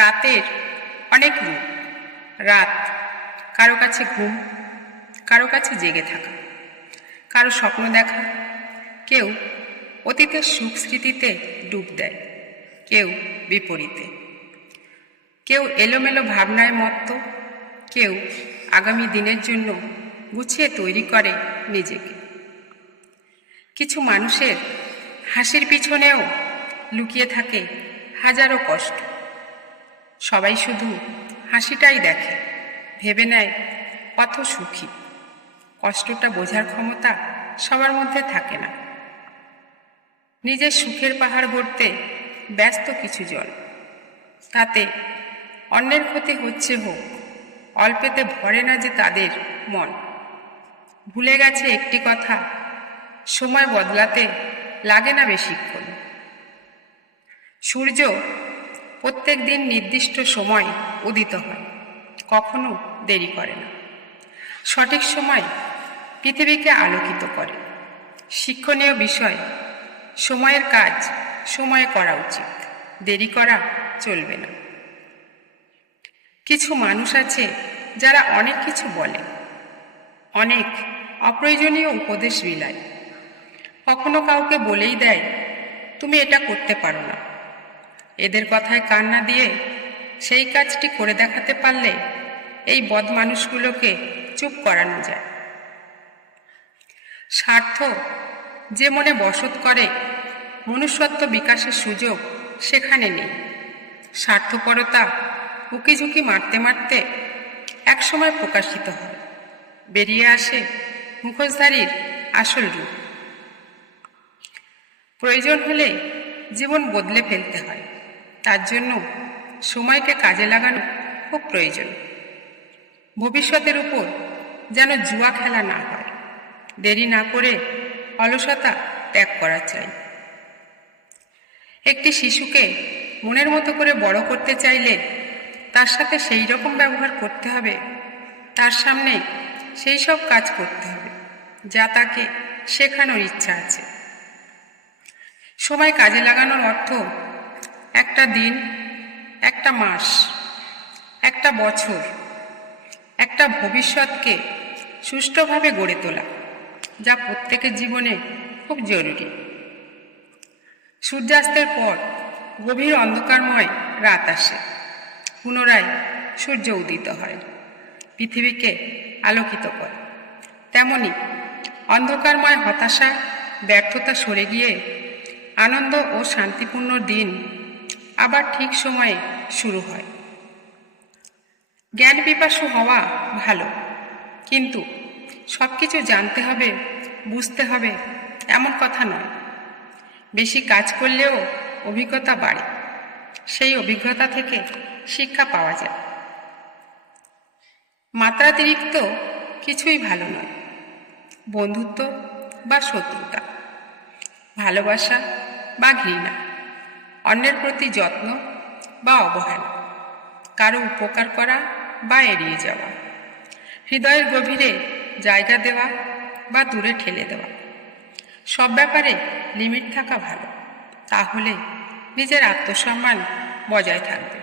রাতের অনেক রূপ। রাত কারো কাছে ঘুম, কারো কাছে জেগে থাকা, কারো স্বপ্ন দেখা, কেউ অতীতের সুখ স্মৃতিতে ডুব দেয়, কেউ বিপরীতে, কেউ এলোমেলো ভাবনায় মত্ত, কেউ আগামী দিনের জন্য গুছিয়ে তৈরি করে নিজেকে। কিছু মানুষের হাসির পিছনেও লুকিয়ে থাকে হাজারো কষ্ট। সবাই শুধু হাসিটাই দেখে, ভেবে নেয় কত সুখী। কষ্টটা বোঝার ক্ষমতা সবার মধ্যে থাকে না। নিজের সুখের পাহাড় গড়তে ব্যস্ত কিছু জন, তাতে অন্যের ক্ষতি হচ্ছে হোক, অল্পেতে ভরে না যে তাদের মন। ভুলে গেছে একটি কথা, সময় বদলাতে লাগে না বেশিক্ষণ। সূর্য প্রত্যেক দিন নির্দিষ্ট সময় উদিত হয়, কখনো দেরি করে না। সঠিক সময় পৃথিবীকে আলোকিত করে। শিক্ষণীয় বিষয়, সময়ের কাজ সময়ে করা উচিত, দেরি করা চলবে না। কিছু মানুষ আছে যারা অনেক কিছু বলে, অনেক অপ্রয়োজনীয় উপদেশ বিলায়। কখনো কাউকে বলেই দেয় তুমি এটা করতে পারো না। এদের কথায় কান না দিয়ে সেই কাজটি করে দেখাতে পারলে এই বদ মানুষগুলোকে চুপ করানো যায়। স্বার্থ যে মনে বসত করে, মনুষ্যত্ব বিকাশের সুযোগ সেখানে নেই। স্বার্থপরতা উকিঝুঁকি মারতে মারতে একসময় প্রকাশিত হয়, বেরিয়ে আসে মুখোশধারীর আসল রূপ। প্রয়োজন হলে জীবন বদলে ফেলতে হয়, তার জন্য সময়কে কাজে লাগানো খুব প্রয়োজন। ভবিষ্যতের উপর যেন জুয়া খেলা না হয়। দেরি না করে অলসতা ত্যাগ করা চাই। একটি শিশুকে মনের মতো করে বড় করতে চাইলে তার সাথে সেই রকম ব্যবহার করতে হবে, তার সামনে সেই সব কাজ করতে হবে যা তাকে শেখানোর ইচ্ছা আছে। সময় কাজে লাগানোর অর্থ একটা দিন, একটা মাস, একটা বছর, একটা ভবিষ্যৎকে সুষ্ঠুভাবে গড়ে তোলা, যা প্রত্যেকের জীবনে খুব জরুরি। সূর্যাস্তের পর গভীর অন্ধকারময় রাত আসে, পুনরায় সূর্য উদিত হয়, পৃথিবীকে আলোকিত করে। তেমনি অন্ধকারময় হতাশা, ব্যর্থতা সরে গিয়ে আনন্দ ও শান্তিপূর্ণ দিন আবার ঠিক সময়ে শুরু হয়। জ্ঞান পিপাসু হওয়া ভালো, কিন্তু সব কিছু জানতে হবে, বুঝতে হবে এমন কথা নয়। বেশি কাজ করলেও অভিজ্ঞতা বাড়ে, সেই অভিজ্ঞতা থেকে শিক্ষা পাওয়া যায়। মাত্রাতিরিক্ত কিছুই ভালো নয়। বন্ধুত্ব বা শত্রুতা, ভালোবাসা বা ঘৃণা, অন্যের প্রতি যত্ন বা অবহেলা, কারো উপকার করা বা এড়িয়ে যাওয়া, হৃদয়ের গভীরে জায়গা দেওয়া বা দূরে ঠেলে দেওয়া, সব ব্যাপারে লিমিট থাকা ভালো। তাহলে নিজের আত্মসম্মান বজায় থাকবে।